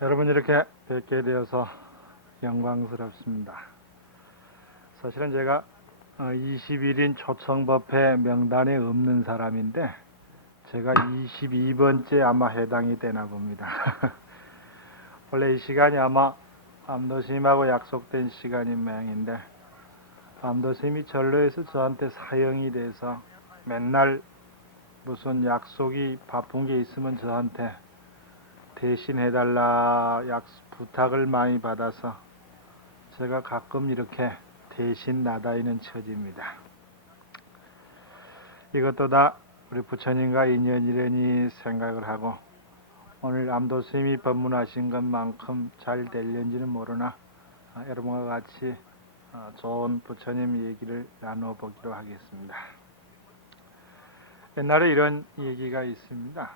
여러분 이렇게 뵙게 되어서 영광스럽습니다. 사실은 제가 21인 초청법회 명단에 없는 사람인데 제가 22번째 아마 해당이 되나 봅니다. 원래 이 시간이 아마 암도스님하고 약속된 시간인 모양인데 암도스님이 전로에서 저한테 사형이 돼서 맨날 무슨 약속이 바쁜 게 있으면 저한테 대신 해달라 부탁을 많이 받아서 제가 가끔 이렇게 대신 나다니는 처지입니다. 이것도 다 우리 부처님과 인연이라니 생각을 하고 오늘 암도스님이 법문하신 것만큼 잘 될는지는 모르나 여러분과 같이 좋은 부처님 얘기를 나눠보기로 하겠습니다. 옛날에 이런 얘기가 있습니다.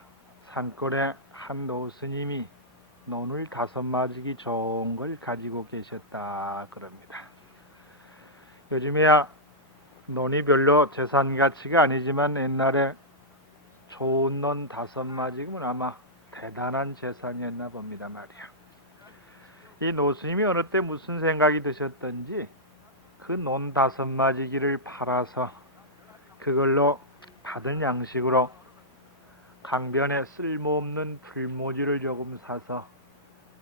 산골에 한 노스님이 논을 5마지기 좋은 걸 가지고 계셨다 그럽니다. 요즘에야 논이 별로 재산 가치가 아니지만 옛날에 좋은 논 5마지기면 아마 대단한 재산이었나 봅니다 말이야. 이 노스님이 어느 때 무슨 생각이 드셨던지 그 논 5마지기를 팔아서 그걸로 받은 양식으로 강변에 쓸모없는 풀모지를 조금 사서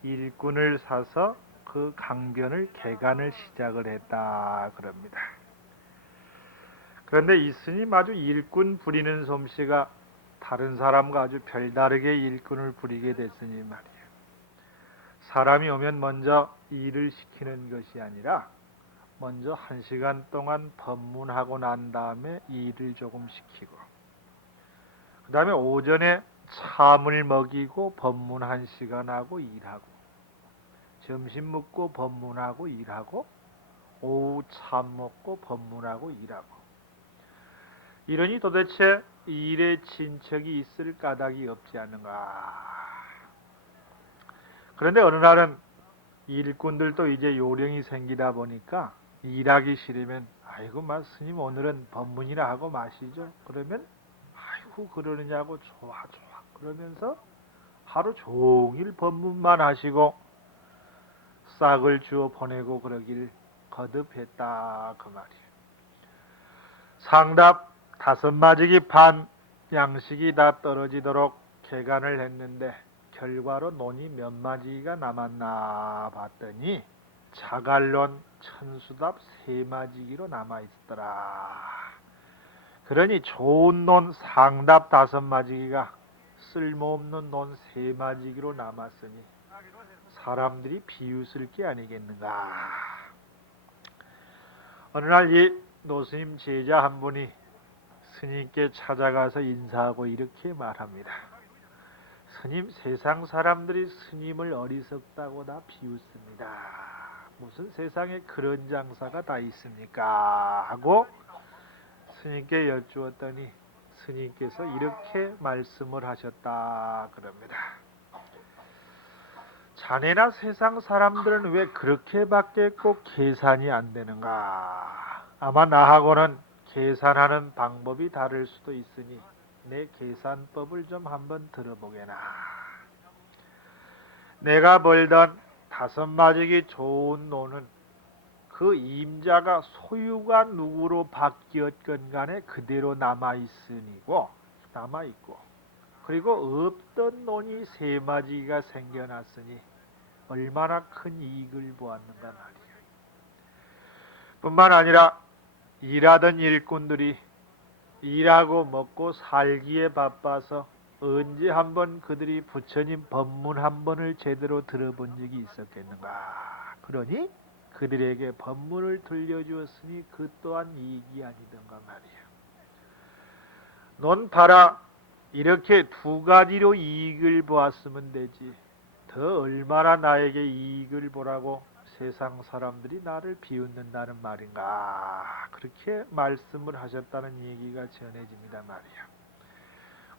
일꾼을 사서 그 강변을 개간을 시작을 했다 그럽니다. 그런데 이 스님 아주 일꾼 부리는 솜씨가 다른 사람과 아주 별다르게 일꾼을 부리게 됐으니 말이에요. 사람이 오면 먼저 일을 시키는 것이 아니라 먼저 1시간 동안 법문하고 난 다음에 일을 조금 시키고 그 다음에 오전에 참을 먹이고 법문 1시간 하고 일하고 점심 먹고 법문하고 일하고 오후 참 먹고 법문하고 일하고 이러니 도대체 일에 진척이 있을 까닭이 없지 않는가. 그런데 어느 날은 일꾼들도 이제 요령이 생기다 보니까 일하기 싫으면 아이고 스님 오늘은 법문이나 하고 마시죠. 그러면 아이고 그러느냐고 좋아 그러면서 하루 종일 법문만 하시고 싹을 주어 보내고 그러길 거듭했다 그 말이에요. 상답 5마지기 반 양식이 다 떨어지도록 개간을 했는데 결과로 논이 몇 마지기가 남았나 봤더니 자갈론 천수답 3마지기로 남아있더라. 그러니 좋은 논 상답 5마지기가 쓸모없는 논 3마지기로 남았으니 사람들이 비웃을 게 아니겠는가. 어느 날 이 노스님 제자 한 분이 스님께 찾아가서 인사하고 이렇게 말합니다. 스님, 세상 사람들이 스님을 어리석다고 다 비웃습니다. 무슨 세상에 그런 장사가 다 있습니까? 하고 스님께 여쭈었더니 스님께서 이렇게 말씀을 하셨다 그럽니다. 자네나 세상 사람들은 왜 그렇게밖에 꼭 계산이 안 되는가? 아마 나하고는 계산하는 방법이 다를 수도 있으니 내 계산법을 좀 한번 들어보게나. 내가 벌던 5마지기 좋은 논은 그 임자가 소유가 누구로 바뀌었건 간에 그대로 남아있고 그리고 없던 논이 3마지기가 생겨났으니 얼마나 큰 이익을 보았는가 말이에요. 뿐만 아니라 일하던 일꾼들이 일하고 먹고 살기에 바빠서 언제 한번 그들이 부처님 법문 한 번을 제대로 들어본 적이 있었겠는가. 그러니 그들에게 법문을 들려주었으니 그 또한 이익이 아니던가 말이에요. 논 봐라. 이렇게 2가지로 이익을 보았으면 되지. 더 얼마나 나에게 이익을 보라고 세상 사람들이 나를 비웃는다는 말인가. 그렇게 말씀을 하셨다는 얘기가 전해집니다 말이야.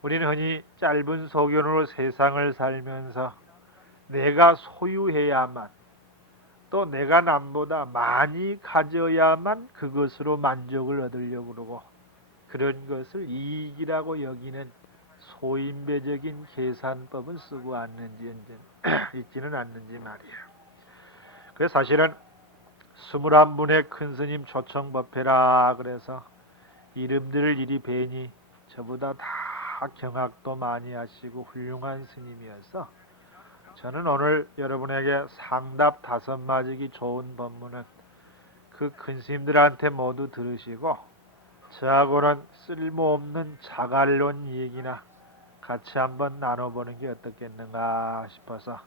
우리는 흔히 짧은 소견으로 세상을 살면서 내가 소유해야만 또 내가 남보다 많이 가져야만 그것으로 만족을 얻으려고 그러고 그런 것을 이익이라고 여기는 소인배적인 계산법을 쓰고 왔는지언정 있지는 않는지 말이에요. 그래서 사실은 21분의 큰 스님 초청법회라 그래서 이름들을 이리 뵈니 저보다 다 경학도 많이 하시고 훌륭한 스님이어서 저는 오늘 여러분에게 상답 5마디기 좋은 법문은 그 큰 스님들한테 모두 들으시고 저하고는 쓸모없는 자갈론 얘기나 같이 한번 나눠보는 게 어떻겠는가 싶어서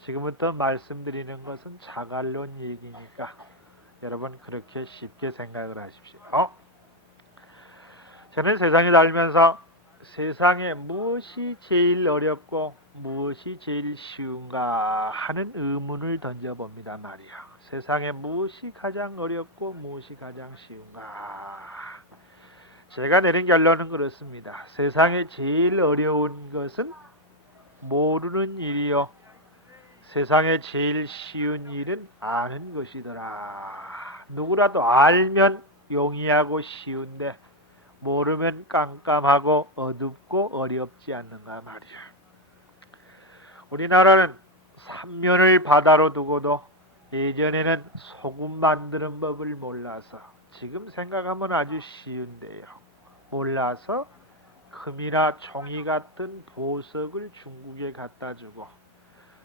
지금부터 말씀드리는 것은 자갈론 얘기니까 여러분 그렇게 쉽게 생각을 하십시오. 저는 세상에 살면서 세상에 무엇이 제일 어렵고 무엇이 제일 쉬운가 하는 의문을 던져봅니다 말이야. 세상에 무엇이 가장 어렵고 무엇이 가장 쉬운가. 제가 내린 결론은 그렇습니다. 세상에 제일 어려운 것은 모르는 일이요. 세상에 제일 쉬운 일은 아는 것이더라. 누구라도 알면 용이하고 쉬운데 모르면 깜깜하고 어둡고 어렵지 않는가 말이야. 우리나라는 삼면을 바다로 두고도 예전에는 소금 만드는 법을 몰라서 지금 생각하면 아주 쉬운데요. 몰라서 금이나 종이 같은 보석을 중국에 갖다 주고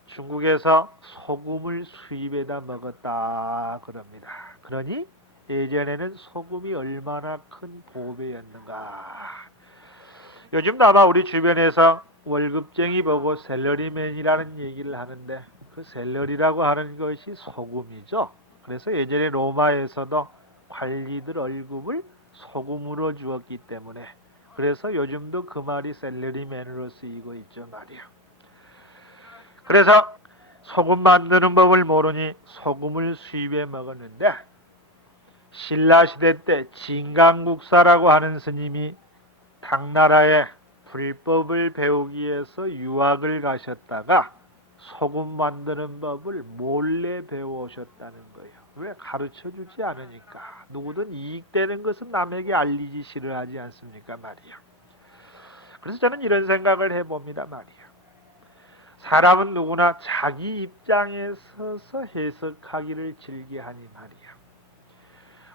중국에서 소금을 수입해다 먹었다 그럽니다. 그러니 예전에는 소금이 얼마나 큰 보배였는가. 요즘도 아마 우리 주변에서 월급쟁이 보고 샐러리맨이라는 얘기를 하는데 그 샐러리라고 하는 것이 소금이죠. 그래서 예전에 로마에서도 관리들 월급을 소금으로 주었기 때문에 그래서 요즘도 그 말이 샐러리맨으로 쓰이고 있죠 말이요. 그래서 소금 만드는 법을 모르니 소금을 수입해 먹었는데 신라시대 때 진강국사라고 하는 스님이 당나라에 불법을 배우기 위해서 유학을 가셨다가 소금 만드는 법을 몰래 배워오셨다는 거예요. 왜? 가르쳐주지 않으니까. 누구든 이익되는 것은 남에게 알리지 싫어하지 않습니까 말이요. 그래서 저는 이런 생각을 해봅니다 말이요. 사람은 누구나 자기 입장에 서서 해석하기를 즐겨하니 말이요.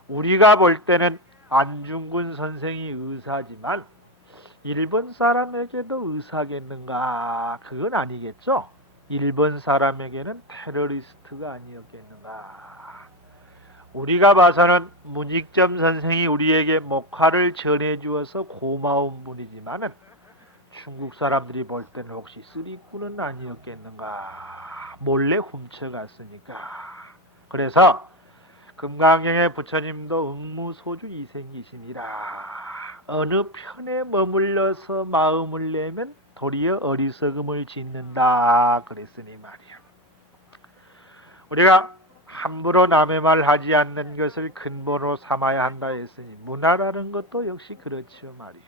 우리가 볼 때는 안중근 선생이 의사지만 일본 사람에게도 의사겠는가? 그건 아니겠죠. 일본 사람에게는 테러리스트가 아니었겠는가? 우리가 봐서는 문익점 선생이 우리에게 목화를 전해주어서 고마운 분이지만은 중국 사람들이 볼 때는 혹시 쓰리꾼은 아니었겠는가? 몰래 훔쳐갔으니까. 그래서 금강경의 부처님도 응무소주 이생기시니라. 어느 편에 머물러서 마음을 내면 도리어 어리석음을 짓는다 그랬으니 말이야. 우리가 함부로 남의 말 하지 않는 것을 근본으로 삼아야 한다 했으니 문화라는 것도 역시 그렇지요 말이야.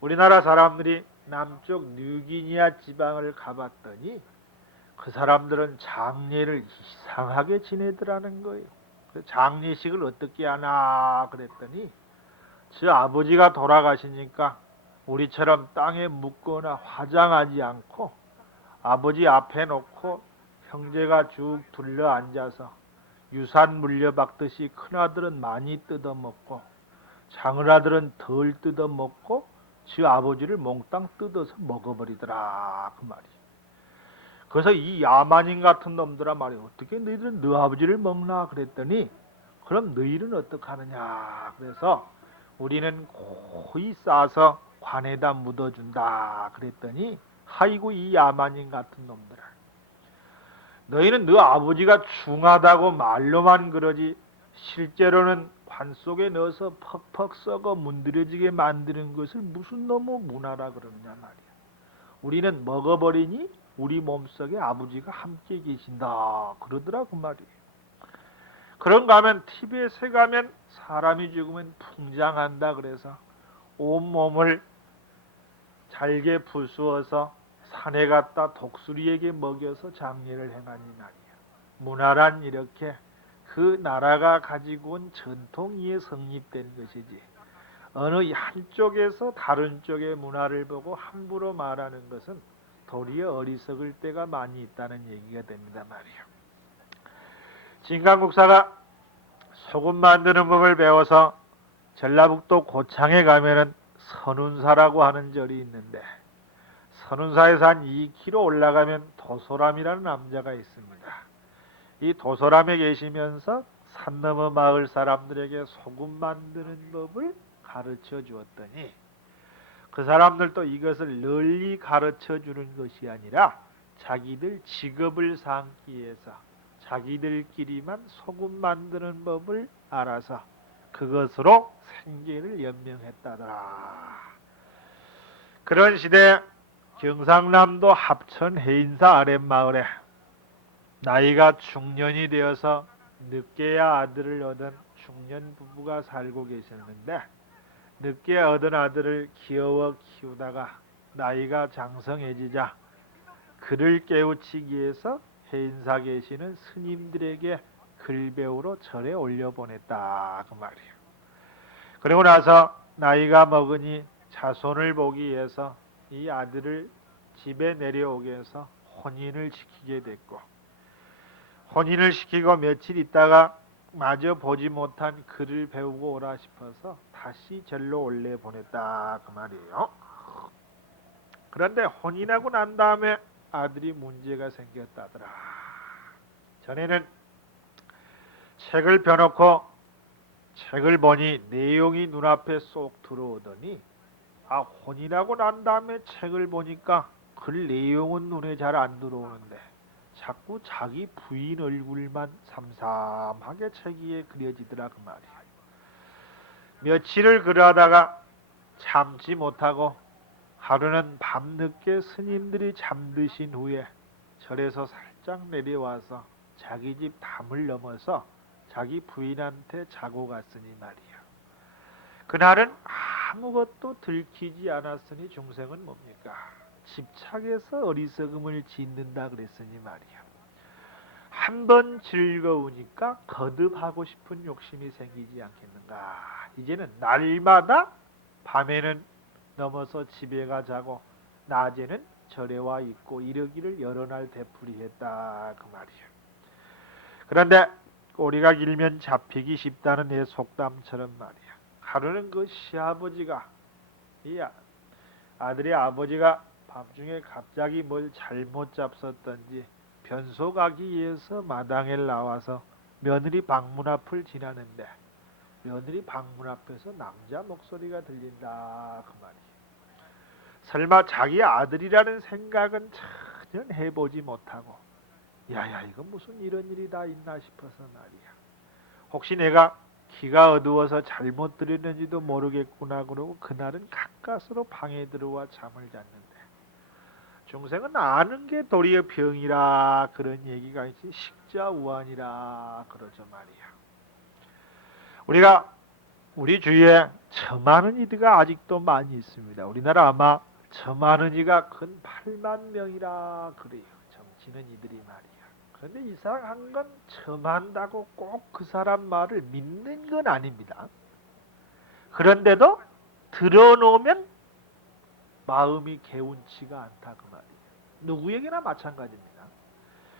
우리나라 사람들이 남쪽 뉴기니아 지방을 가봤더니 그 사람들은 장례를 이상하게 지내더라는 거예요. 장례식을 어떻게 하나 그랬더니 저 아버지가 돌아가시니까 우리처럼 땅에 묻거나 화장하지 않고 아버지 앞에 놓고 형제가 쭉 둘러 앉아서 유산 물려받듯이 큰아들은 많이 뜯어먹고 장을아들은 덜 뜯어먹고 저 아버지를 몽땅 뜯어서 먹어버리더라 그 말이. 그래서 이 야만인 같은 놈들아 말이야. 어떻게 너희들은 너 아버지를 먹나 그랬더니 그럼 너희는 어떡하느냐. 그래서 우리는 고이 싸서 관에다 묻어준다 그랬더니 하이고 이 야만인 같은 놈들아. 너희는 너 아버지가 중하다고 말로만 그러지 실제로는 관 속에 넣어서 퍽퍽 썩어 문드러지게 만드는 것을 무슨 놈의 문화라 그러느냐 말이야. 우리는 먹어버리니 우리 몸속에 아버지가 함께 계신다 그러더라 그 말이에요. 그런가 하면 티벳에 가면 사람이 죽으면 풍장한다 그래서 온몸을 잘게 부수어서 산에 갔다 독수리에게 먹여서 장례를 행하니 말이야. 문화란 이렇게 그 나라가 가지고 온 전통이 성립된 것이지 어느 한쪽에서 다른 쪽의 문화를 보고 함부로 말하는 것은 도리어 어리석을 때가 많이 있다는 얘기가 됩니다 말이에요. 진강국사가 소금 만드는 법을 배워서 전라북도 고창에 가면은 선운사라고 하는 절이 있는데, 선운사에서 한 2km 올라가면 도소람이라는 남자가 있습니다. 이 도소람에 계시면서 산 너머 마을 사람들에게 소금 만드는 법을 가르쳐 주었더니, 그 사람들도 이것을 널리 가르쳐 주는 것이 아니라 자기들 직업을 삼기 위해서 자기들끼리만 소금 만드는 법을 알아서 그것으로 생계를 연명했다더라. 그런 시대 경상남도 합천 해인사 아랫마을에 나이가 중년이 되어서 늦게야 아들을 얻은 중년 부부가 살고 계셨는데, 늦게 얻은 아들을 기어워 키우다가 나이가 장성해지자 그를 깨우치기 위해서 해인사 계시는 스님들에게 글 배우러 절에 올려보냈다 그 말이에요. 그리고 나서 나이가 먹으니 자손을 보기 위해서 이 아들을 집에 내려오게 해서 혼인을 시키게 됐고, 혼인을 시키고 며칠 있다가 마저 보지 못한 글을 배우고 오라 싶어서 다시 절로 올려보냈다 그 말이에요. 그런데 혼인하고 난 다음에 아들이 문제가 생겼다더라. 전에는 책을 펴놓고 책을 보니 내용이 눈앞에 쏙 들어오더니, 혼인하고 난 다음에 책을 보니까 글 내용은 눈에 잘 안 들어오는데 자꾸 자기 부인 얼굴만 삼삼하게 책 위에 그려지더라 그 말이에요. 며칠을 그러다가 참지 못하고 하루는 밤늦게 스님들이 잠드신 후에 절에서 살짝 내려와서 자기 집 담을 넘어서 자기 부인한테 자고 갔으니 말이야. 그날은 아무것도 들키지 않았으니 중생은 뭡니까? 집착해서 어리석음을 짓는다 그랬으니 말이야. 한번 즐거우니까 거듭하고 싶은 욕심이 생기지 않겠는가. 이제는 날마다 밤에는 넘어서 집에 가 자고 낮에는 절에 와 있고 이러기를 여러 날 되풀이했다 그 말이야. 그런데 꼬리가 길면 잡히기 쉽다는 내 속담처럼 말이야. 하루는 그 시아버지가, 이 아들의 아버지가 밤중에 갑자기 뭘 잘못 잡섰던지 변소 가기 위해서 마당에 나와서 며느리 방문 앞을 지나는데, 며느리 방문 앞에서 남자 목소리가 들린다 그 말이야. 설마 자기 아들이라는 생각은 전혀 해보지 못하고, 야야 이거 무슨 이런 일이 다 있나 싶어서 말이야. 혹시 내가 귀가 어두워서 잘못 들었는지도 모르겠구나 그러고 그날은 가까스로 방에 들어와 잠을 잤는데, 중생은 아는 게 도리어 병이라 그런 얘기가 있지 식자우환이라 그러죠 말이야. 우리 주위에 저 많은 이들가 아직도 많이 있습니다. 우리나라 아마 저 많은 이가 근 8만 명이라 그래요. 점치는 이들이 말이야. 그런데 이상한 건 점한다고 꼭 그 사람 말을 믿는 건 아닙니다. 그런데도 들어놓으면 마음이 개운치가 않다 그 말이에요. 누구에게나 마찬가지입니다.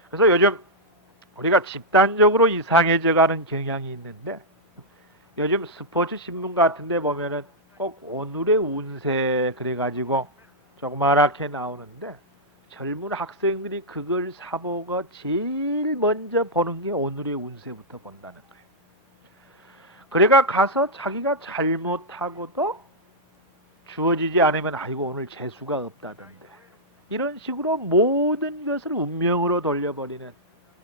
그래서 요즘 우리가 집단적으로 이상해져가는 경향이 있는데, 요즘 스포츠 신문 같은 데 보면은 꼭 오늘의 운세 그래가지고 조그맣게 나오는데, 젊은 학생들이 그걸 사보고 제일 먼저 보는 게 오늘의 운세부터 본다는 거예요. 그래가 가서 자기가 잘못하고도 주어지지 않으면 아이고 오늘 재수가 없다던데, 이런 식으로 모든 것을 운명으로 돌려버리는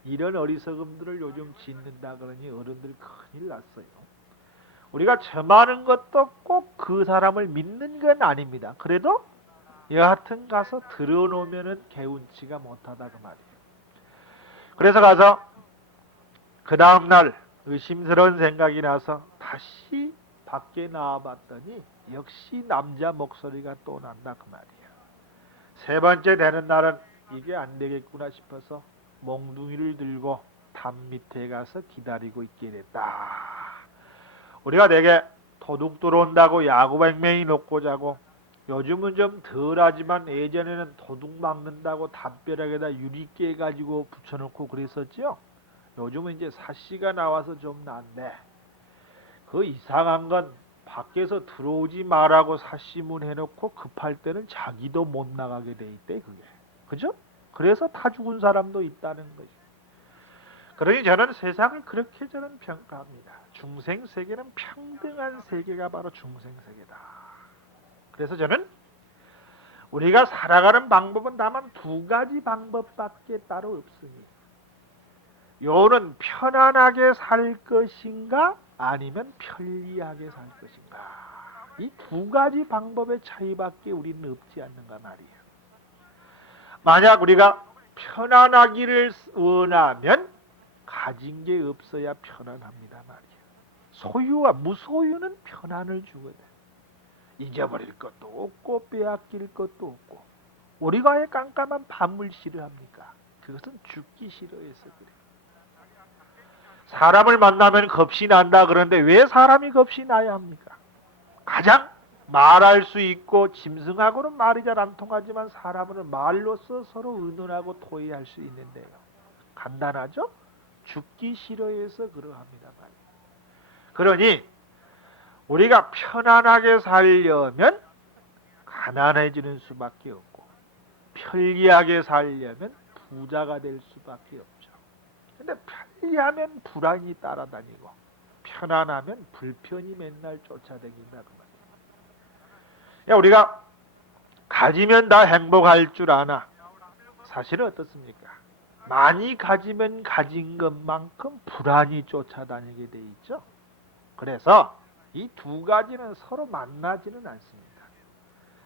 이런 어리석음들을 요즘 짓는다 그러니 어른들 큰일 났어요. 우리가 점하는 것도 꼭 그 사람을 믿는 건 아닙니다. 그래도 여하튼 가서 들어놓으면은 개운치가 못하다 그 말이에요. 그래서 가서 그 다음날 의심스러운 생각이 나서 다시 밖에 나와봤더니 역시 남자 목소리가 또 난다 그 말이에요. 세 번째 되는 날은 이게 안 되겠구나 싶어서 몽둥이를 들고 담 밑에 가서 기다리고 있게 됐다. 우리가 되게 도둑 들어온다고 야구백명이 놓고 자고 요즘은 좀 덜하지만 예전에는 도둑 막는다고 담벼락에다 유리깨 가지고 붙여놓고 그랬었죠. 요즘은 이제 사씨가 나와서 좀 난데 그 이상한 건 밖에서 들어오지 말라고 사씨문 해놓고 급할 때는 자기도 못 나가게 돼 있대 그게. 그죠? 그래서 타 죽은 사람도 있다는 거죠. 그러니 저는 세상을 그렇게 저는 평가합니다. 중생 세계는 평등한 세계가 바로 중생 세계다. 그래서 저는 우리가 살아가는 방법은 다만 두 가지 방법밖에 따로 없으니 요는 편안하게 살 것인가 아니면 편리하게 살 것인가 이 두 가지 방법의 차이밖에 우리는 없지 않는가 말이에요. 만약 우리가 편안하기를 원하면 가진 게 없어야 편안합니다 말이에요. 소유와 무소유는 편안을 주거든. 잊어버릴 것도 없고 빼앗길 것도 없고 우리가 왜 깜깜한 밤을 싫어합니까? 그것은 죽기 싫어해서 그래. 사람을 만나면 겁이 난다 그러는데 왜 사람이 겁이 나야 합니까? 가장 말할 수 있고 짐승하고는 말이 잘 안 통하지만 사람은 말로써 서로 의논하고 토의할 수 있는데요. 간단하죠? 죽기 싫어해서 그러합니다 말이에요. 그러니 우리가 편안하게 살려면 가난해지는 수밖에 없고 편리하게 살려면 부자가 될 수밖에 없죠. 근데 편리하면 불안이 따라다니고 편안하면 불편이 맨날 쫓아다닌다 그 말이에요. 우리가 가지면 다 행복할 줄 아나 사실은 어떻습니까? 많이 가지면 가진 것만큼 불안이 쫓아다니게 돼 있죠. 그래서 이 두 가지는 서로 만나지는 않습니다.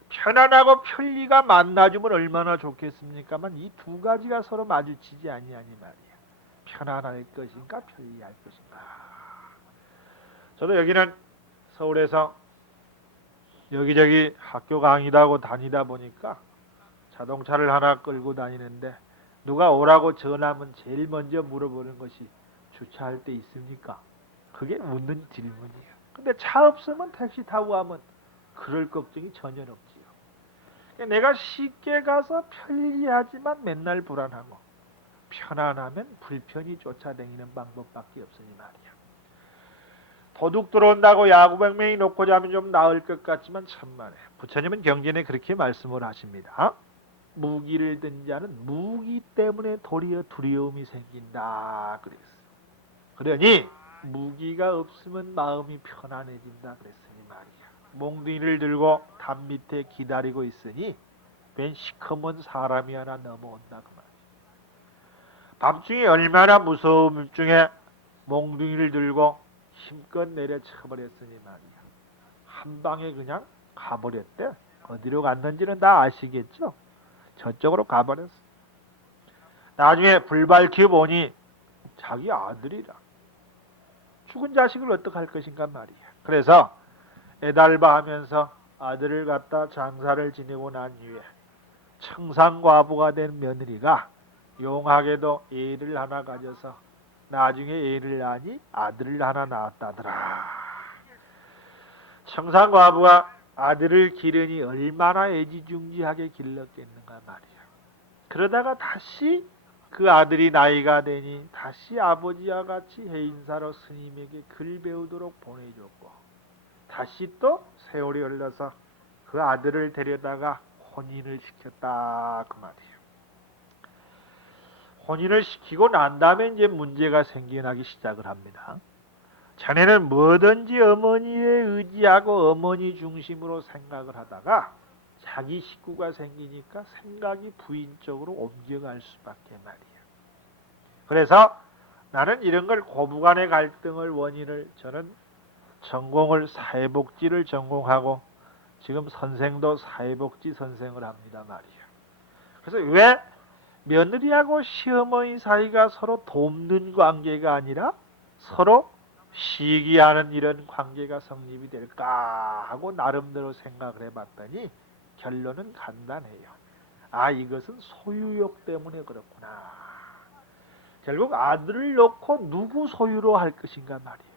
편안하고 편리가 만나주면 얼마나 좋겠습니까만 이 두 가지가 서로 마주치지 아니하니 말이에요. 편안할 것인가 편리할 것인가. 저도 여기는 서울에서 여기저기 학교 강의하고 다니다 보니까 자동차를 하나 끌고 다니는데 누가 오라고 전하면 제일 먼저 물어보는 것이 주차할 데 있습니까? 그게 묻는 질문이에요. 근데 차 없으면 택시 타고 가면 그럴 걱정이 전혀 없지요. 내가 쉽게 가서 편리하지만 맨날 불안하고 편안하면 불편이 쫓아다니는 방법밖에 없으니 말이야. 도둑 들어온다고 야구방망이 놓고 자면 좀 나을 것 같지만 천만에 부처님은 경전에 그렇게 말씀을 하십니다. 무기를 든 자는 무기 때문에 도리어 두려움이 생긴다 그랬어요. 그러니 무기가 없으면 마음이 편안해진다 그랬으니 말이야. 몽둥이를 들고 담 밑에 기다리고 있으니 웬 시커먼 사람이 하나 넘어온다 그 말이야. 밤중에 얼마나 무서움 중에 몽둥이를 들고 힘껏 내려쳐버렸으니 말이야. 한 방에 그냥 가버렸대. 어디로 갔는지는 다 아시겠죠? 저쪽으로 가버렸어. 나중에 불 밝혀 보니 자기 아들이라. 죽은 자식을 어떡할 것인가 말이야. 그래서 애달바하면서 아들을 갖다 장사를 지내고 난 이후에 청산과부가 된 며느리가 용하게도 애를 하나 가져서 나중에 애를 낳으니 아들을 하나 낳았다더라. 청산과부가 아들을 기르니 얼마나 애지중지하게 길렀겠는가 말이야. 그러다가 다시 그 아들이 나이가 되니 다시 아버지와 같이 해인사로 스님에게 글 배우도록 보내줬고 다시 또 세월이 흘러서 그 아들을 데려다가 혼인을 시켰다 그 말이에요. 혼인을 시키고 난 다음에 이제 문제가 생겨나기 시작을 합니다. 자네는 뭐든지 어머니에 의지하고 어머니 중심으로 생각을 하다가 자기 식구가 생기니까 생각이 부인 쪽으로 옮겨갈 수밖에 말이에요. 그래서 나는 이런 걸 고부간의 갈등을 원인을 저는 전공을 사회복지를 전공하고 지금 선생도 사회복지 선생을 합니다 말이에요. 그래서 왜 며느리하고 시어머니 사이가 서로 돕는 관계가 아니라 서로 시기하는 이런 관계가 성립이 될까 하고 나름대로 생각을 해봤더니 결론은 간단해요. 아, 이것은 소유욕 때문에 그렇구나. 결국 아들을 놓고 누구 소유로 할 것인가 말이에요.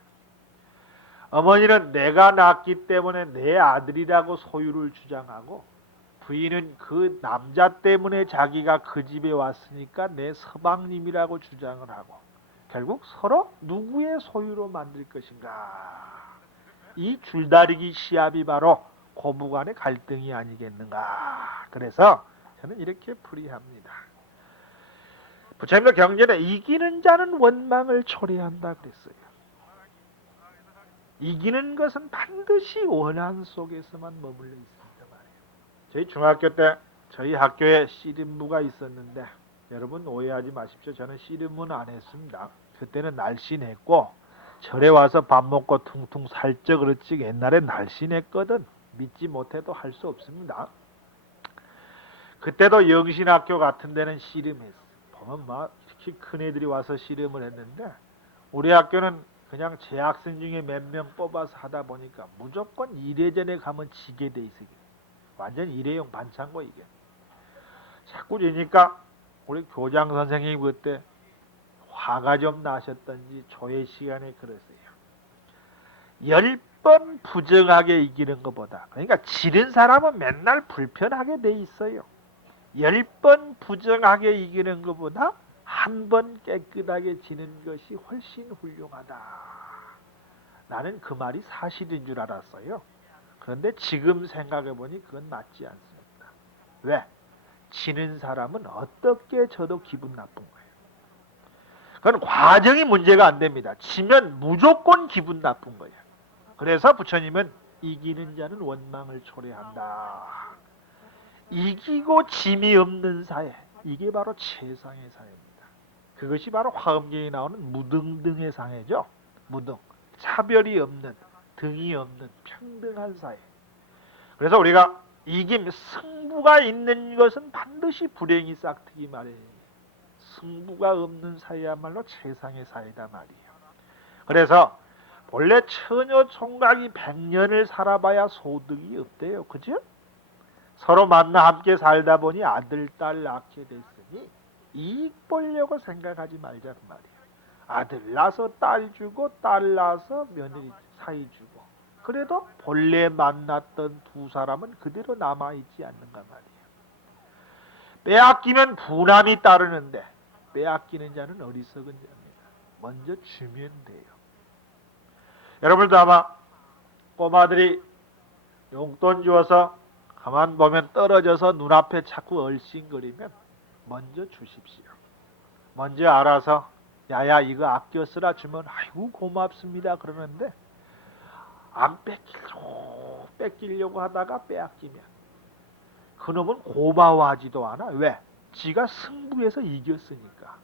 어머니는 내가 낳았기 때문에 내 아들이라고 소유를 주장하고, 부인은 그 남자 때문에 자기가 그 집에 왔으니까 내 서방님이라고 주장을 하고, 결국 서로 누구의 소유로 만들 것인가. 이 줄다리기 시합이 바로 고부간의 갈등이 아니겠는가. 그래서 저는 이렇게 풀이합니다. 부처님도 경전에 이기는 자는 원망을 초래한다 그랬어요. 이기는 것은 반드시 원한 속에서만 머물러 있습니다 말이에요. 저희 중학교 때 저희 학교에 씨름부가 있었는데, 여러분 오해하지 마십시오. 저는 씨름은 안 했습니다. 그때는 날씬했고 절에 와서 밥 먹고 퉁퉁 살쪄 그렇지 옛날에 날씬했거든. 믿지 못해도 할 수 없습니다. 그때도 영신학교 같은 데는 씨름했어. 보면 막 이렇게 큰 애들이 와서 씨름을 했는데, 우리 학교는 그냥 재학생 중에 몇 명 뽑아서 하다 보니까 무조건 1회전에 가면 지게 돼 있어요. 완전 일회용 반창고 이게. 자꾸 지니까 우리 교장 선생님이 그때 화가 좀 나셨던지 조회 시간에 그랬어요. 10번 부정하게 이기는 것보다, 그러니까 지는 사람은 맨날 불편하게 돼 있어요. 10번 부정하게 이기는 것보다 한 번 깨끗하게 지는 것이 훨씬 훌륭하다. 나는 그 말이 사실인 줄 알았어요. 그런데 지금 생각해보니 그건 맞지 않습니다. 왜? 지는 사람은 어떻게 져도 기분 나쁜 거예요. 그건 과정이 문제가 안 됩니다. 지면 무조건 기분 나쁜 거예요. 그래서 부처님은 이기는 자는 원망을 초래한다. 이기고 짐이 없는 사회, 이게 바로 최상의 사회입니다. 그것이 바로 화엄경에 나오는 무등등의 상해죠. 무등, 차별이 없는, 등이 없는 평등한 사회. 그래서 우리가 이김, 승부가 있는 것은 반드시 불행이 싹트기 마련이에요. 승부가 없는 사회야말로 최상의 사회다 말이에요. 그래서 본래 처녀 총각이 100년을 살아봐야 소득이 없대요. 그죠? 서로 만나 함께 살다 보니 아들, 딸 낳게 됐으니 이익 보려고 생각하지 말자는 말이에요. 아들 낳아서 딸 주고, 딸 낳아서 며느리 사이 주고, 그래도 본래 만났던 두 사람은 그대로 남아있지 않는가 말이에요. 빼앗기면 분함이 따르는데 빼앗기는 자는 어리석은 자입니다. 먼저 주면 돼요. 여러분도 아마 꼬마들이 용돈 주어서 가만 보면 떨어져서 눈앞에 자꾸 얼씬거리면 먼저 주십시오. 먼저 알아서 야야 이거 아껴 쓰라 주면 아이고 고맙습니다 그러는데, 안 뺏기려고 하다가 빼앗기면 그놈은 고마워하지도 않아. 왜? 지가 승부에서 이겼으니까.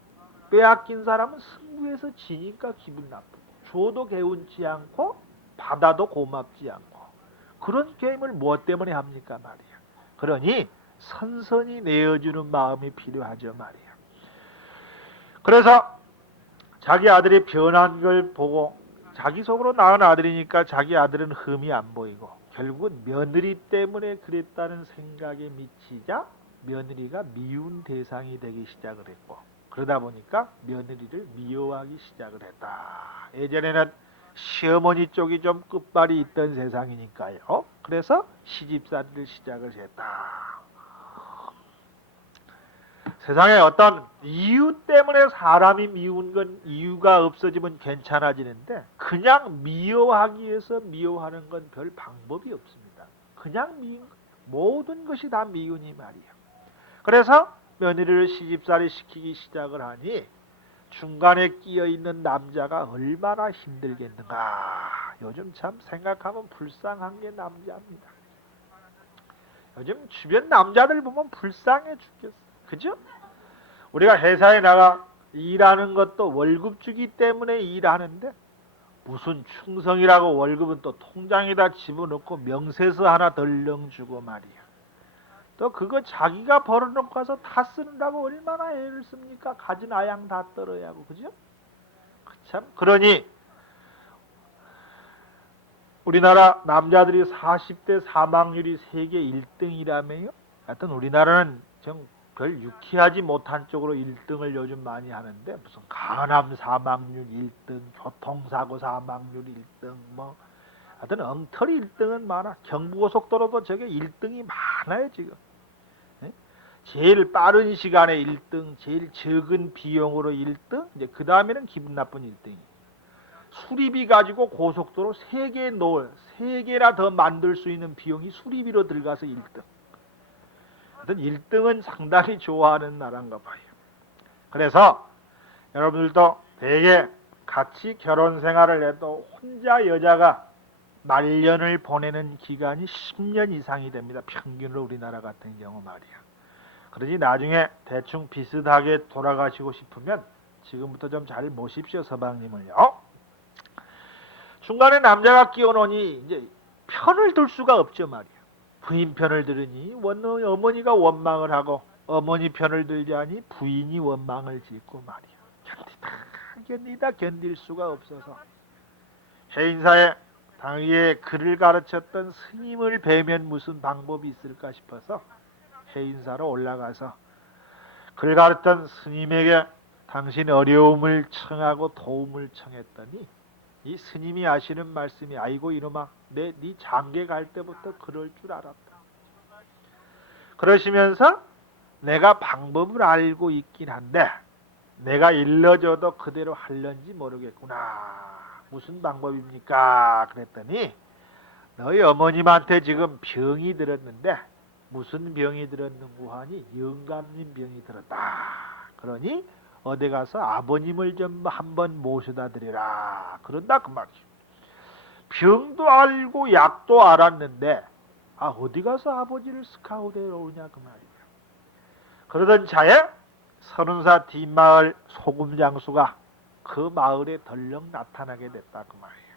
빼앗긴 사람은 승부에서 지니까 기분 나쁘고, 줘도 개운치 않고 받아도 고맙지 않고, 그런 게임을 무엇 때문에 합니까 말이야. 그러니 선선히 내어주는 마음이 필요하죠 말이야. 그래서 자기 아들이 변한 걸 보고, 자기 속으로 낳은 아들이니까 자기 아들은 흠이 안 보이고, 결국은 며느리 때문에 그랬다는 생각에 미치자 며느리가 미운 대상이 되기 시작을 했고, 그러다 보니까 며느리를 미워하기 시작을 했다. 예전에는 시어머니 쪽이 좀 끝발이 있던 세상이니까요. 그래서 시집살이를 시작을 했다. 세상에 어떤 이유 때문에 사람이 미운 건 이유가 없어지면 괜찮아지는데, 그냥 미워하기 위해서 미워하는 건 별 방법이 없습니다. 그냥 모든 것이 다 미운이 말이에요. 그래서 며느리를 시집살이 시키기 시작을 하니 중간에 끼어있는 남자가 얼마나 힘들겠는가. 요즘 참 생각하면 불쌍한 게 남자입니다. 요즘 주변 남자들 보면 불쌍해 죽겠어. 그죠? 우리가 회사에 나가 일하는 것도 월급 주기 때문에 일하는데, 무슨 충성이라고 월급은 또 통장에다 집어넣고 명세서 하나 덜렁 주고 말이야. 또 그거 자기가 벌어놓고 가서 다 쓰는다고 얼마나 애를 씁니까? 가진 아양 다 떨어야 하고. 그죠? 참, 그러니 우리나라 남자들이 40대 사망률이 세계 1등이라며요. 하여튼 우리나라는 좀 별 유쾌하지 못한 쪽으로 1등을 요즘 많이 하는데, 무슨 간암 사망률 1등, 교통사고 사망률 1등, 뭐 하여튼 엉터리 1등은 많아. 경부고속도로도 저게 1등이 많아요 지금. 예? 제일 빠른 시간에 1등, 제일 적은 비용으로 1등, 이제 그 다음에는 기분 나쁜 1등이. 수리비 가지고 고속도로 3개나 더 만들 수 있는 비용이 수리비로 들어가서 1등. 하여튼 1등은 상당히 좋아하는 나라인가 봐요. 그래서 여러분들도 대개 같이 결혼 생활을 해도 혼자 여자가 말년을 보내는 기간이 10년 이상이 됩니다. 평균으로 우리나라 같은 경우 말이야. 그러지 나중에 대충 비슷하게 돌아가시고 싶으면 지금부터 좀 잘 모십시오, 서방님을요. 중간에 남자가 끼어놓으니 이제 편을 들 수가 없죠 말이야. 부인 편을 들으니 어머니가 원망을 하고, 어머니 편을 들자니 부인이 원망을 짓고 말이야. 견딜 수가 없어서 해인사에 당시에 글을 가르쳤던 스님을 뵈면 무슨 방법이 있을까 싶어서 해인사로 올라가서 글 가르쳤던 스님에게 당신 어려움을 청하고 도움을 청했더니 이 스님이 하시는 말씀이, 아이고 이놈아, 네 장계 갈 때부터 그럴 줄 알았다. 그러시면서 내가 방법을 알고 있긴 한데 내가 일러줘도 그대로 할런지 모르겠구나. 무슨 방법입니까? 그랬더니 너희 어머님한테 지금 병이 들었는데 무슨 병이 들었는고 하니 영감님 병이 들었다. 그러니 어디 가서 아버님을 좀 한번 모셔다 드리라. 그런다 그 말이죠. 병도 알고 약도 알았는데 어디 가서 아버지를 스카우트해 오냐 그 말이에요. 그러던 차에 선운사 뒷마을 소금장수가 그 마을에 덜렁 나타나게 됐다 그 말이에요.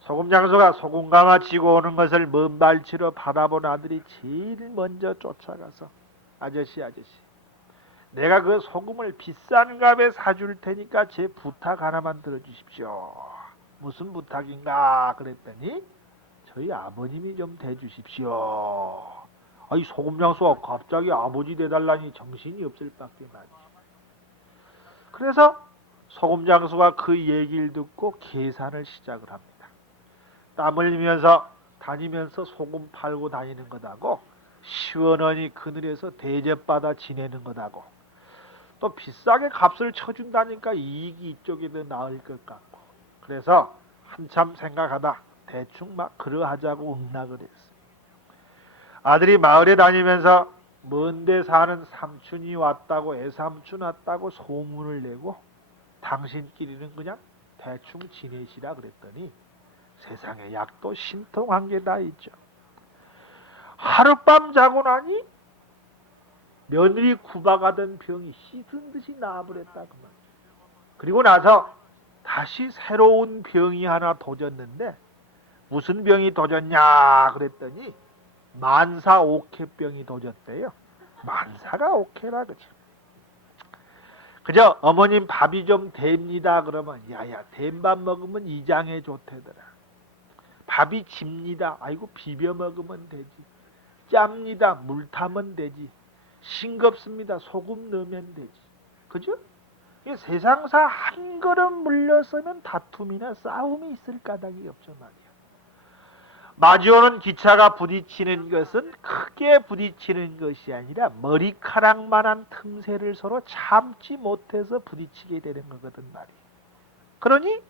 소금장수가 소금강아 지고 오는 것을 먼 발치로 바라본 아들이 제일 먼저 쫓아가서 아저씨 내가 그 소금을 비싼 값에 사줄 테니까 제 부탁 하나만 들어주십시오. 무슨 부탁인가 그랬더니 저희 아버님이 좀 대주십시오. 이 소금장수가 갑자기 아버지 대달라니 정신이 없을 밖에 말이죠. 그래서 소금장수가 그 얘기를 듣고 계산을 시작을 합니다. 땀 흘리면서 다니면서 소금 팔고 다니는 것하고 시원하니 그늘에서 대접받아 지내는 것하고 또 비싸게 값을 쳐준다니까 이익이 이쪽이 더 나을 것 같고, 그래서 한참 생각하다 대충 막 그러하자고 응낙을 했어요. 아들이 마을에 다니면서 먼데 사는 삼촌이 왔다고, 애삼촌 왔다고 소문을 내고 당신끼리는 그냥 대충 지내시라 그랬더니 세상에 약도 신통한 게 다 있죠. 하룻밤 자고 나니 며느리 구박하던 병이 씻은 듯이 나아버렸다 그 말. 그리고 나서 다시 새로운 병이 하나 도졌는데 무슨 병이 도졌냐 그랬더니 만사 옥회병이 도졌대요. 만사가 옥회라 그죠. 그저 어머님 밥이 좀 됩니다 그러면 야야 된 밥 먹으면 이장에 좋대더라. 밥이 집니다. 아이고 비벼 먹으면 되지. 짭니다. 물 타면 되지. 싱겁습니다. 소금 넣으면 되지. 그죠? 세상사 한 걸음 물러서면 다툼이나 싸움이 있을 까닭이 없죠 말이야. 마주오는 기차가 부딪히는 것은 크게 부딪히는 것이 아니라 머리카락만한 틈새를 서로 참지 못해서 부딪히게 되는 거거든 말이야. 그러니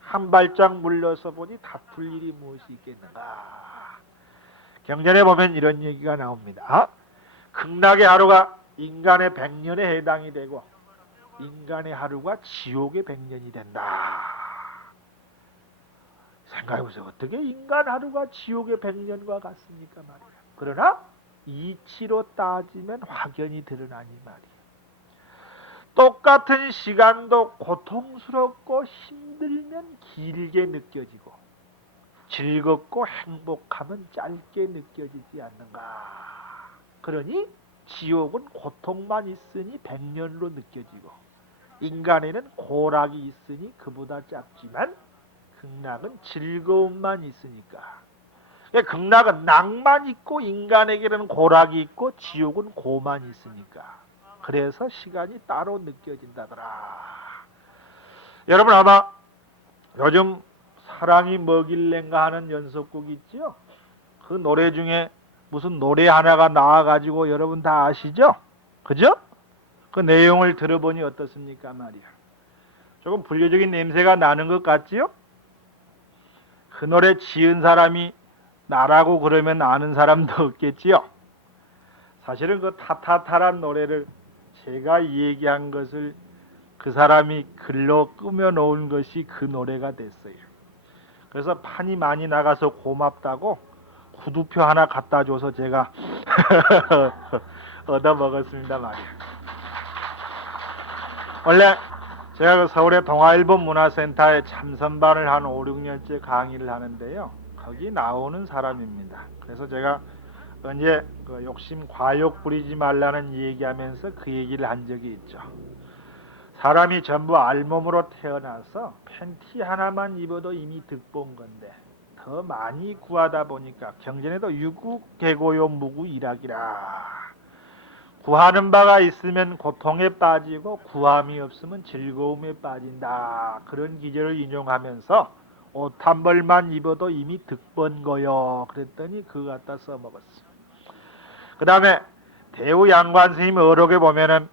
한 발짝 물러서 보니 다툴 일이 무엇이 있겠는가. 경전에 보면 이런 얘기가 나옵니다. 극락의 하루가 인간의 100년에 해당이 되고 인간의 하루가 지옥의 100년이 된다. 생각해보세요. 어떻게 인간 하루가 지옥의 100년과 같습니까 말이야. 그러나 이치로 따지면 확연히 드러나니 말이야. 똑같은 시간도 고통스럽고 힘들면 길게 느껴지고 즐겁고 행복하면 짧게 느껴지지 않는가. 그러니 지옥은 고통만 있으니 100년으로 느껴지고 인간에는 고락이 있으니 그보다 짧지만 극락은 즐거움만 있으니까. 극락은 낙만 있고 인간에게는 고락이 있고 지옥은 고만 있으니까. 그래서 시간이 따로 느껴진다더라. 여러분 아마 요즘 사랑이 뭐길랜가 하는 연속곡 있죠? 그 노래 중에 무슨 노래 하나가 나와가지고 여러분 다 아시죠? 그죠? 그 내용을 들어보니 어떻습니까 말이야. 조금 불교적인 냄새가 나는 것 같지요? 그 노래 지은 사람이 나라고 그러면 아는 사람도 없겠지요? 사실은 그 타타타란 노래를 제가 얘기한 것을 그 사람이 글로 꾸며놓은 것이 그 노래가 됐어요. 그래서 판이 많이 나가서 고맙다고 구두표 하나 갖다 줘서 제가 얻어먹었습니다 말이에요. 원래 제가 그 서울의 동아일보 문화센터에 참선반을 한 5, 6년째 강의를 하는데요. 거기 나오는 사람입니다. 그래서 제가 언제 그 욕심 과욕 부리지 말라는 얘기하면서 그 얘기를 한 적이 있죠. 사람이 전부 알몸으로 태어나서 팬티 하나만 입어도 이미 득본 건데 더 많이 구하다 보니까 경전에도 유구개고요 무구 일학이라, 구하는 바가 있으면 고통에 빠지고 구함이 없으면 즐거움에 빠진다, 그런 기절을 인용하면서 옷 한 벌만 입어도 이미 득본 거요 그랬더니 그거 갖다 써먹었어. 그 다음에 대우 양관 스님 어록에 보면은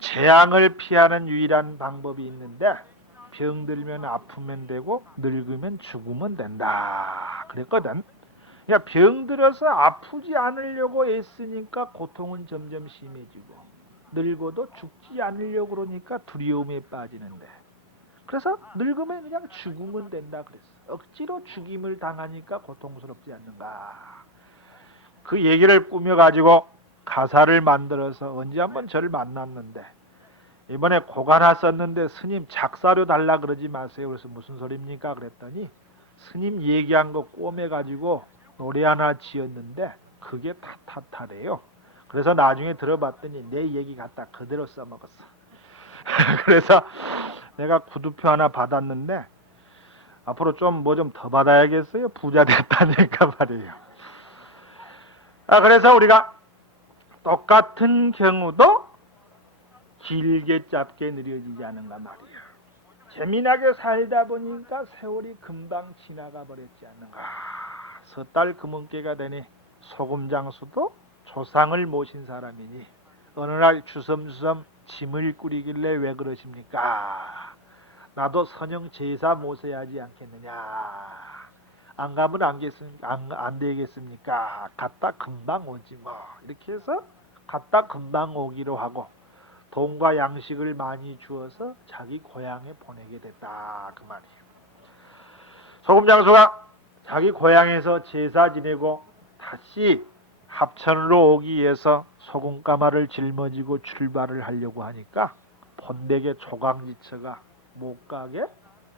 재앙을 피하는 유일한 방법이 있는데 병들면 아프면 되고 늙으면 죽으면 된다 그랬거든. 그러니까 병들어서 아프지 않으려고 애쓰니까 고통은 점점 심해지고 늙어도 죽지 않으려고 그러니까 두려움에 빠지는데, 그래서 늙으면 그냥 죽으면 된다 그랬어. 억지로 죽임을 당하니까 고통스럽지 않는가. 그 얘기를 꾸며가지고 가사를 만들어서 언제 한번 저를 만났는데 이번에 곡 하나 썼는데 스님 작사료 달라 그러지 마세요. 그래서 무슨 소리입니까 그랬더니 스님 얘기한 거 꼬매가지고 노래 하나 지었는데 그게 타타타래요. 그래서 나중에 들어봤더니 내 얘기 갖다 그대로 써먹었어. 그래서 내가 구두표 하나 받았는데 앞으로 좀 뭐 좀 더 받아야겠어요. 부자 됐다니까 말이에요. 그래서 우리가 똑같은 경우도 길게 짧게 느려지지 않은가 말이에요. 재미나게 살다 보니까 세월이 금방 지나가 버렸지 않는가. 섣달 금은깨가 되니 소금장수도 조상을 모신 사람이니 어느 날 주섬주섬 짐을 꾸리길래 왜 그러십니까? 나도 선영 제사 모셔야지 않겠느냐. 안 가면 안 되겠습니까? 갔다 금방 오지 뭐. 이렇게 해서 갔다 금방 오기로 하고 돈과 양식을 많이 주어서 자기 고향에 보내게 됐다 그 말이에요. 소금장수가 자기 고향에서 제사 지내고 다시 합천으로 오기 위해서 소금가마를 짊어지고 출발을 하려고 하니까 본댁의 조강지처가 못 가게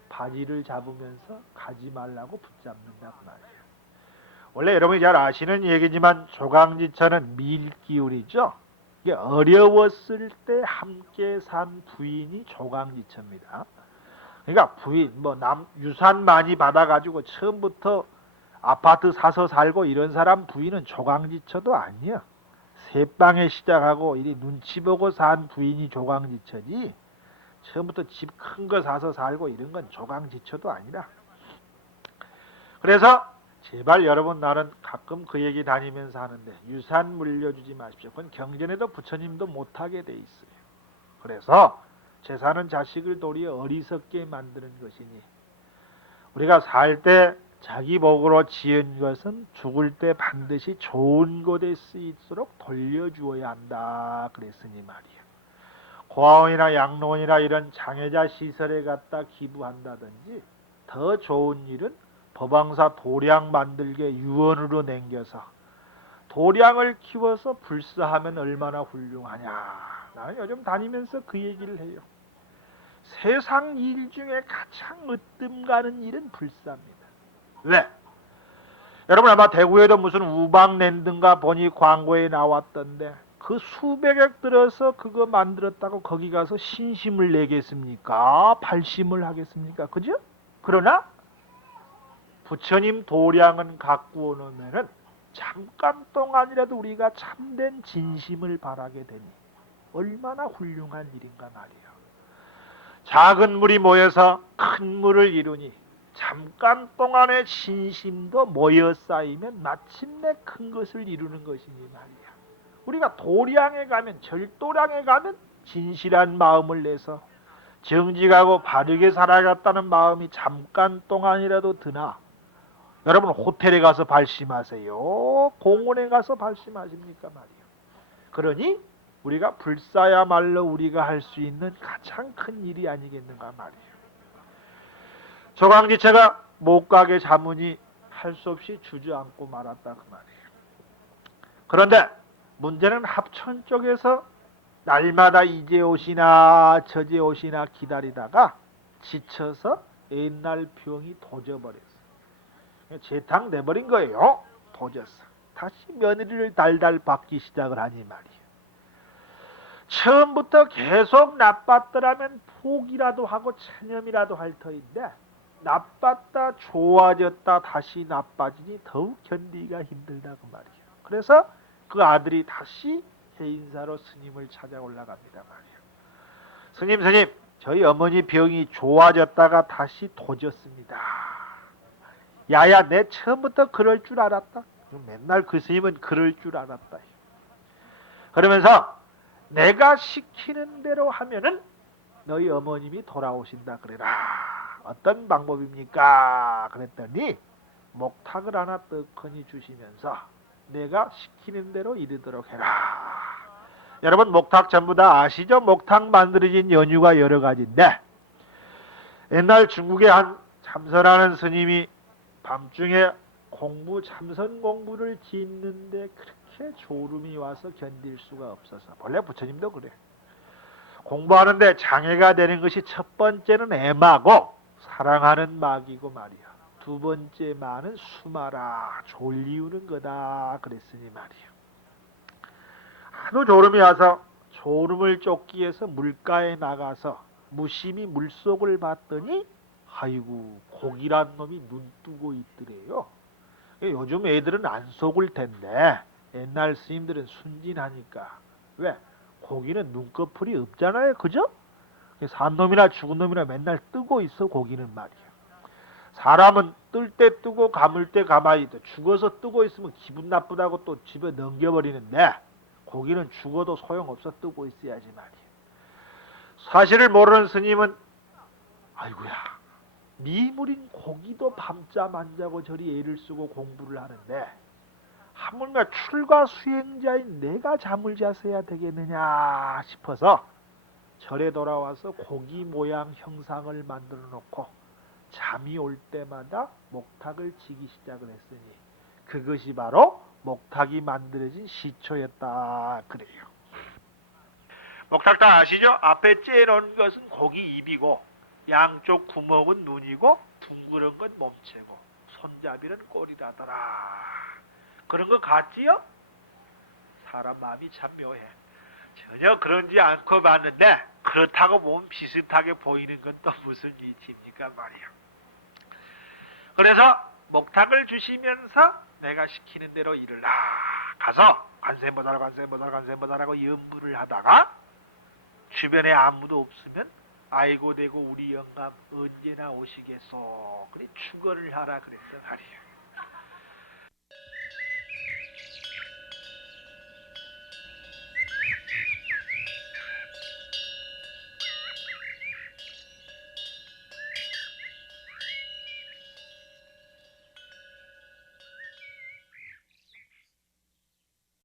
바지를 잡으면서 가지 말라고 붙잡는다 그 말이에요. 원래 여러분이 잘 아시는 얘기지만 조강지처는 밀기울이죠. 이게 어려웠을 때 함께 산 부인이 조강지처입니다. 그러니까 부인 뭐 유산 많이 받아가지고 처음부터 아파트 사서 살고 이런 사람 부인은 조강지처도 아니야. 새방에 시작하고 이리 눈치 보고 산 부인이 조강지처지, 처음부터 집 큰 거 사서 살고 이런 건 조강지처도 아니라. 그래서 제발 여러분, 나는 가끔 그 얘기 다니면서 하는데 유산 물려주지 마십시오. 그건 경전에도 부처님도 못하게 돼 있어요. 그래서 재산은 자식을 도리어 어리석게 만드는 것이니 우리가 살 때 자기 복으로 지은 것은 죽을 때 반드시 좋은 곳에 쓰일수록 돌려주어야 한다 그랬으니 말이에요. 고아원이나 양로원이나 이런 장애자 시설에 갖다 기부한다든지, 더 좋은 일은 법왕사 도량 만들게 유언으로 남겨서 도량을 키워서 불사하면 얼마나 훌륭하냐. 나는 요즘 다니면서 그 얘기를 해요. 세상 일 중에 가장 으뜸 가는 일은 불사입니다. 왜? 여러분 아마 대구에도 무슨 우방랜드인가 보니 광고에 나왔던데 그 수백억 들어서 그거 만들었다고 거기 가서 신심을 내겠습니까? 발심을 하겠습니까? 그죠? 그러나 부처님 도량은 갖고 오면은 잠깐 동안이라도 우리가 참된 진심을 바라게 되니 얼마나 훌륭한 일인가 말이에요. 작은 물이 모여서 큰 물을 이루니 잠깐 동안의 신심도 모여 쌓이면 마침내 큰 것을 이루는 것이니 말이야. 우리가 도량에 가면, 절도량에 가면 진실한 마음을 내서 정직하고 바르게 살아갔다는 마음이 잠깐 동안이라도 드나, 여러분 호텔에 가서 발심하세요? 공원에 가서 발심하십니까 말이야. 그러니 우리가 불사야말로 우리가 할 수 있는 가장 큰 일이 아니겠는가 말이에요. 조강지체가 못 가게 자문이 할 수 없이 주저앉고 말았다 그 말이에요. 그런데 문제는 합천 쪽에서 날마다 이제 오시나 저제 오시나 기다리다가 지쳐서 옛날 병이 도져버렸어. 재탕 내버린 거예요. 도졌어. 다시 며느리를 달달 받기 시작을 하니 말이에요. 처음부터 계속 나빴더라면 포기라도 하고 체념이라도 할 터인데, 나빴다 좋아졌다 다시 나빠지니 더욱 견디기가 힘들다 그 말이에요. 그래서 그 아들이 다시 해인사로 스님을 찾아 올라갑니다 말이에요. 스님, 저희 어머니 병이 좋아졌다가 다시 도졌습니다. 야야, 내 처음부터 그럴 줄 알았다. 맨날 그 스님은 그럴 줄 알았다. 그러면서 내가 시키는 대로 하면은 너희 어머님이 돌아오신다 그래라. 어떤 방법입니까? 그랬더니 목탁을 하나 떡하니 주시면서 내가 시키는 대로 이르도록 해라. 여러분 목탁 전부 다 아시죠? 목탁 만들어진 연유가 여러 가지인데, 옛날 중국의 한 참선하는 스님이 밤중에 참선 공부를 짓는데 그렇게 졸음이 와서 견딜 수가 없어서, 원래 부처님도 그래. 공부하는데 장애가 되는 것이 첫 번째는 애마고 사랑하는 막이고 말이야. 두 번째 마는 수마라, 졸리우는 거다 그랬으니 말이야. 하도 졸음이 와서 졸음을 쫓기 위해서 물가에 나가서 무심히 물속을 봤더니 아이고 고기란 놈이 눈 뜨고 있더래요. 요즘 애들은 안 속을 텐데 옛날 스님들은 순진하니까, 왜? 고기는 눈꺼풀이 없잖아요, 그죠? 산 놈이나 죽은 놈이나 맨날 뜨고 있어. 고기는 말이야. 사람은 뜰 때 뜨고 감을 때 가만히 있어. 죽어서 뜨고 있으면 기분 나쁘다고 또 집에 넘겨버리는데, 고기는 죽어도 소용없어. 뜨고 있어야지 말이야. 사실을 모르는 스님은 아이고야, 미물인 고기도 밤잠 안 자고 저리 애를 쓰고 공부를 하는데 하물며 출가 수행자인 내가 잠을 자서야 되겠느냐 싶어서 절에 돌아와서 고기 모양 형상을 만들어 놓고 잠이 올 때마다 목탁을 지기 시작을 했으니 그것이 바로 목탁이 만들어진 시초였다 그래요. 목탁 다 아시죠? 앞에 째놓은 것은 고기 입이고 양쪽 구멍은 눈이고 둥그런 건 몸체고 손잡이는 꼬리라더라. 그런 거 같지요? 사람 마음이 참 묘해. 전혀 그런지 않고 봤는데 그렇다고 보면 비슷하게 보이는 건 또 무슨 이치입니까 말이야. 그래서 목탁을 주시면서 내가 시키는 대로 이르라. 가서 관세음보살하고 염불을 하다가 주변에 아무도 없으면 아이고 대고 우리 영감 언제나 오시겠소. 그래 축원을 하라 그랬어 말이야.